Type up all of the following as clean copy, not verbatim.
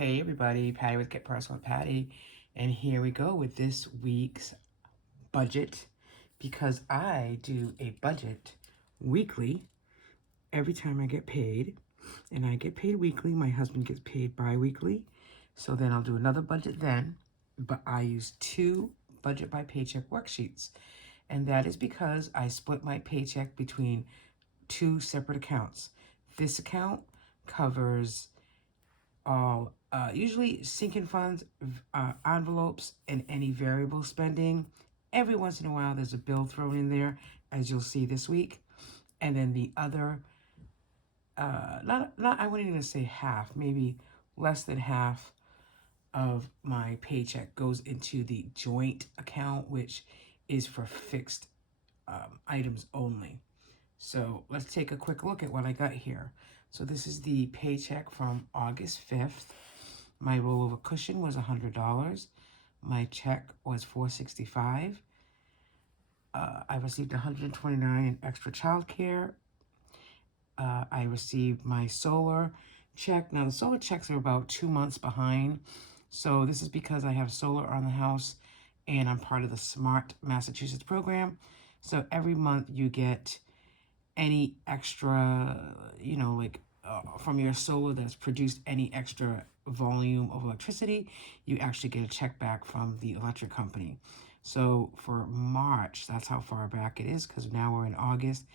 Hey everybody, Patty with Get Personal with Patty, and here we go with this week's budget because I do a budget weekly every time I get paid, and I get paid weekly. My husband gets paid bi-weekly, so then I'll do another budget then, but I use two budget by paycheck worksheets, and that is because I split my paycheck between two separate accounts. This account covers all usually sinking funds, envelopes, and any variable spending. Every once in a while, there's a bill thrown in there, as you'll see this week. And then the other, not I wouldn't even say half, maybe less than half of my paycheck goes into the joint account, which is for fixed items only. So let's take a quick look at what I got here. So this is the paycheck from August 5th. My rollover cushion was $100. My check was $465. I received $129 in extra childcare. I received my solar check. Now the solar checks are about 2 months behind. So this is because I have solar on the house and I'm part of the Smart Massachusetts program. So every month you get any extra, from your solar that's produced any extra volume of electricity, you actually get a check back from the electric company. So for March, that's how far back it is, because now we're in August,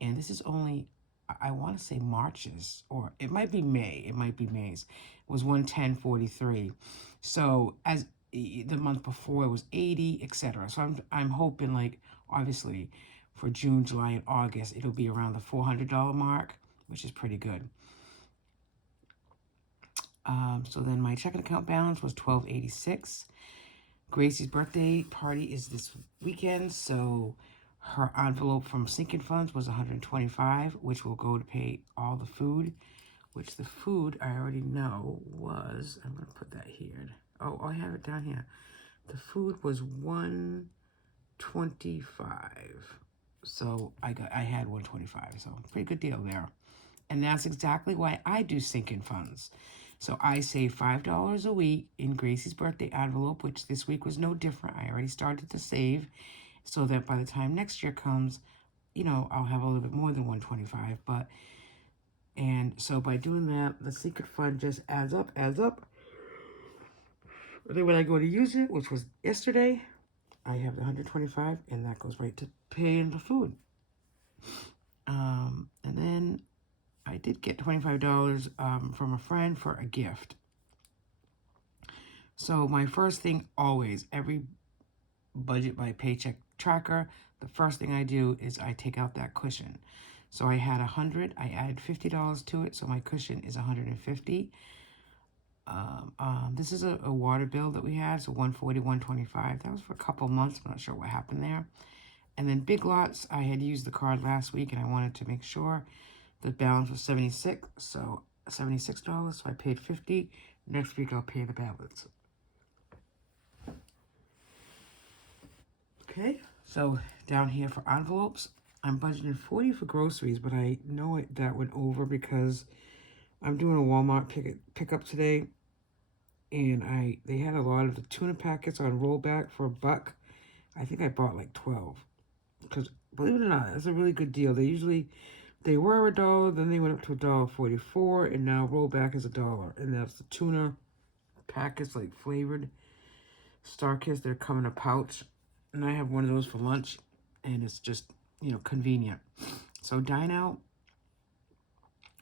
and this is only, I want to say March's, or it might be May, it might be May's. It was 110.43. So as the month before it was 80, etc. So I'm hoping, like, obviously for June, July, and August, it'll be around the $400 mark, which is pretty good. So then my checking account balance was $12.86. Gracie's birthday party is this weekend, so her envelope from sinking funds was $125, which will go to pay all the food, which the food I already know was, I'm going to put that here. Oh, I have it down here. The food was $125. So I had $125, so pretty good deal there. And that's exactly why I do sinking funds. So I save $5 a week in Gracie's birthday envelope, which this week was no different. I already started to save so that by the time next year comes, I'll have a little bit more than $125. And so by doing that, the secret fund just adds up. And then when I go to use it, which was yesterday, I have the $125, and that goes right to paying the food. And then I did get $25 from a friend for a gift. So my first thing always, every budget by paycheck tracker, the first thing I do is I take out that cushion. So I had $100, I added $50 to it, so my cushion is $150. This is a water bill that we had, so $140, $125. That was for a couple months. I'm not sure what happened there. And then Big Lots, I had used the card last week, and I wanted to make sure the balance was $76, so I paid $50. Next week, I'll pay the balance. Okay, so down here for envelopes, I'm budgeting $40 for groceries, but I know that went over because I'm doing a Walmart pickup today, and they had a lot of the tuna packets on rollback for $1. I think I bought like 12, because believe it or not, it's a really good deal. They were $1, then they went up to $1.44, and now rollback is $1. And that's the tuna packets, like flavored Starkist. They're come in a pouch, and I have one of those for lunch, and it's just, convenient. So dine out,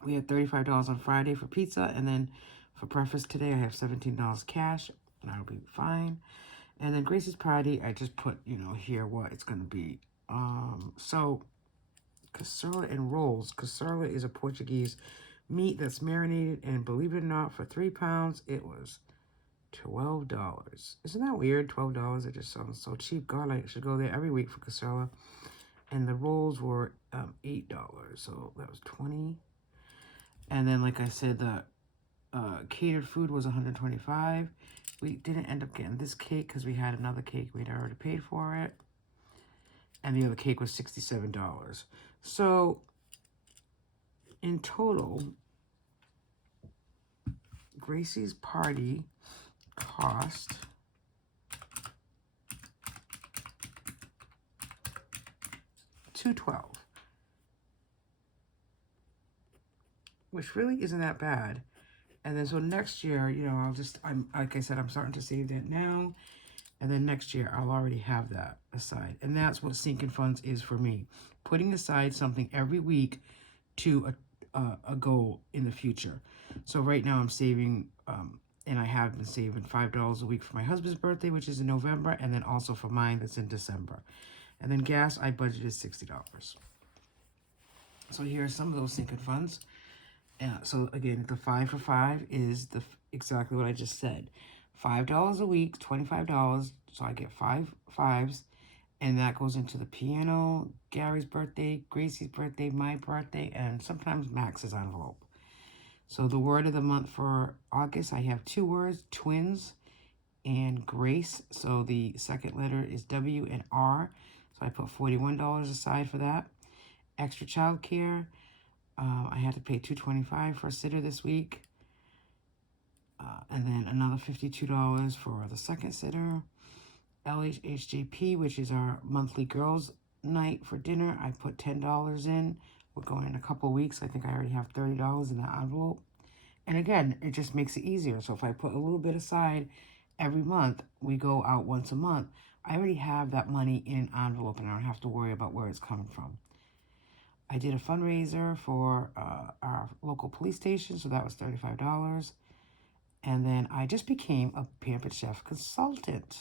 we had $35 on Friday for pizza, and then for breakfast today, I have $17 cash, and I'll be fine. And then Gracie's party, I just put, here what it's going to be. So cassoulet and rolls. Cassoulet is a Portuguese meat that's marinated, and believe it or not, for 3 pounds, it was $12. Isn't that weird? $12, it just sounds so cheap. God, I should go there every week for cassoulet. And the rolls were $8, so that was $20. And then, like I said, the catered food was $125. We didn't end up getting this cake because we had another cake. We'd already paid for it. And the other cake was $67. So, in total, Gracie's party cost $212, which really isn't that bad. And then so next year, you know, I'm like I said, I'm starting to save that now. And then next year, I'll already have that aside. And that's what sinking funds is for me. Putting aside something every week to a goal in the future. So right now I'm saving, and I have been saving $5 a week for my husband's birthday, which is in November, and then also for mine that's in December. And then gas, I budgeted $60. So here are some of those sinking funds. So again, the 5 for 5 is exactly what I just said. $5 a week, $25. So I get 5 fives, and that goes into the piano, Gary's birthday, Gracie's birthday, my birthday, and sometimes Max's envelope. So the word of the month for August, I have 2 words, twins and grace. So the second letter is W and R. So I put $41 aside for that. Extra child care. I had to pay $225 for a sitter this week. And then another $52 for the second sitter. LHHJP, which is our monthly girls' night for dinner, I put $10 in. We're going in a couple weeks. I think I already have $30 in that envelope. And again, it just makes it easier. So if I put a little bit aside every month, we go out once a month, I already have that money in an envelope and I don't have to worry about where it's coming from. I did a fundraiser for our local police station, so that was $35. And then I just became a Pampered Chef consultant.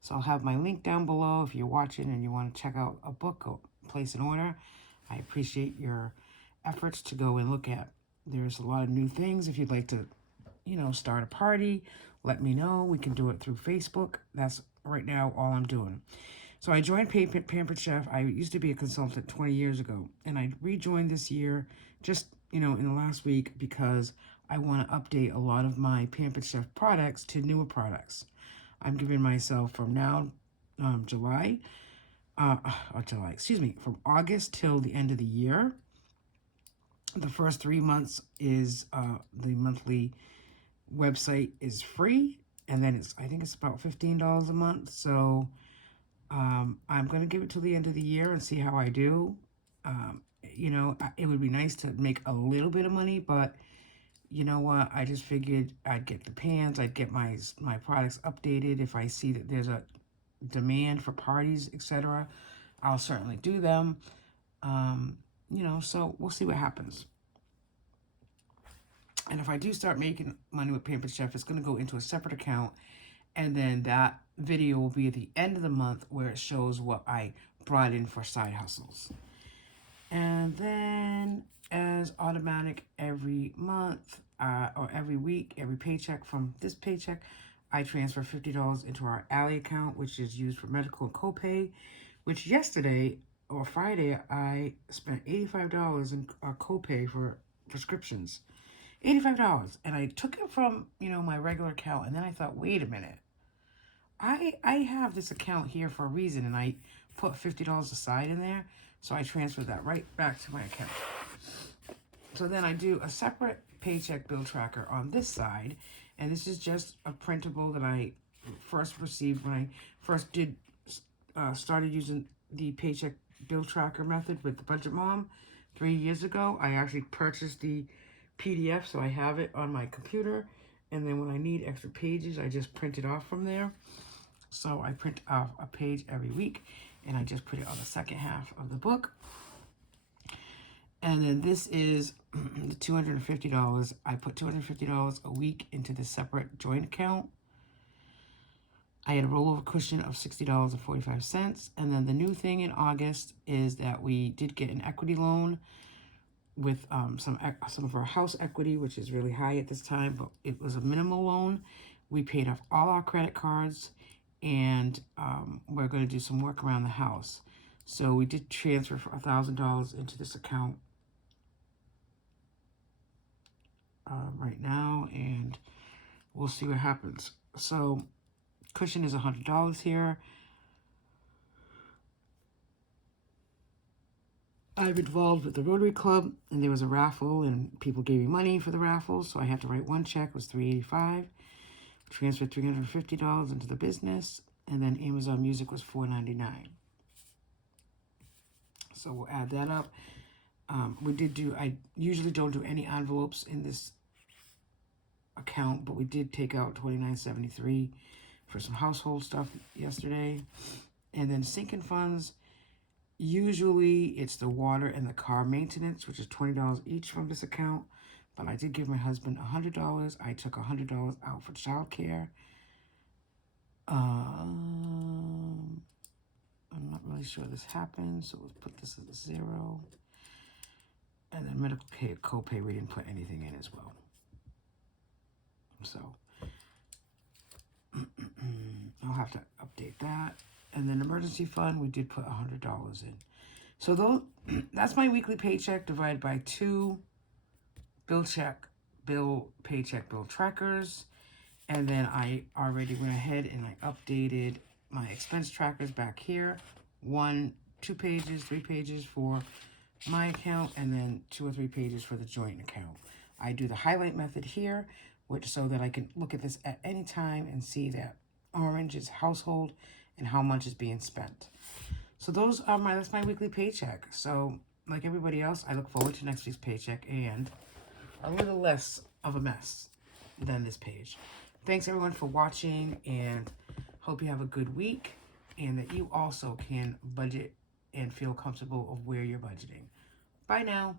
So I'll have my link down below if you're watching and you want to check out a book or place an order. I appreciate your efforts to go and look at. There's a lot of new things. If you'd like to, you know, start a party, let me know. We can do it through Facebook. That's right now all I'm doing. So I joined Pampered Chef. I used to be a consultant 20 years ago, and I rejoined this year just, you know, in the last week because I want to update a lot of my Pampered Chef products to newer products. I'm giving myself from now, from August till the end of the year. The first 3 months is the monthly website is free, and then I think it's about $15 a month. So I'm going to give it till the end of the year and see how I do. You know, it would be nice to make a little bit of money, but you know what? I just figured I'd get the pans, I'd get my products updated. If I see that there's a demand for parties, etc., I'll certainly do them. You know, so we'll see what happens. And if I do start making money with Pampered Chef, it's going to go into a separate account. And then that video will be at the end of the month where it shows what I brought in for side hustles. And then as automatic every month or every week, every paycheck from this paycheck, I transfer $50 into our Ally account, which is used for medical and copay, which yesterday or Friday, I spent $85 in copay for prescriptions. $85. And I took it from, you know, my regular account. And then I thought, wait a minute. I have this account here for a reason. And I put $50 aside in there. So I transferred that right back to my account. So then I do a separate paycheck bill tracker on this side. And this is just a printable that I first received when I first started using the paycheck bill tracker method with the Budget Mom 3 years ago. I actually purchased the PDF, so I have it on my computer. And then when I need extra pages, I just print it off from there. So I print off a page every week, and I just put it on the second half of the book. And then this is the $250. I put $250 a week into the separate joint account. I had a rollover cushion of $60.45. And then the new thing in August is that we did get an equity loan with some of our house equity, which is really high at this time, but it was a minimal loan. We paid off all our credit cards, and we're going to do some work around the house. So we did transfer for $1,000 into this account right now, and we'll see what happens. So cushion is $100 here. I'm involved with the Rotary Club, and there was a raffle, and people gave me money for the raffle, so I had to write one check. It was $385. Transferred $350 into the business, and then Amazon Music was $4.99. So we'll add that up. I usually don't do any envelopes in this account, but we did take out $29.73 for some household stuff yesterday. And then sinking funds, usually it's the water and the car maintenance, which is $20 each from this account. But I did give my husband $100. I took $100 out for childcare. I'm not really sure this happened, so let's put this as a 0. And then medical care copay, we didn't put anything in as well. So I'll have to update that. And then emergency fund, we did put $100 in. So that's my weekly paycheck divided by 2 bill paycheck bill trackers. And then I already went ahead and I updated my expense trackers back here. 1, 2 pages, 3 pages for my account, and then 2 or 3 pages for the joint account. I do the highlight method here, which so that I can look at this at any time and see that orange is household and how much is being spent. So that's my weekly paycheck. So like everybody else, I look forward to next week's paycheck and a little less of a mess than this page. Thanks everyone for watching, and hope you have a good week and that you also can budget and feel comfortable of where you're budgeting. Bye now.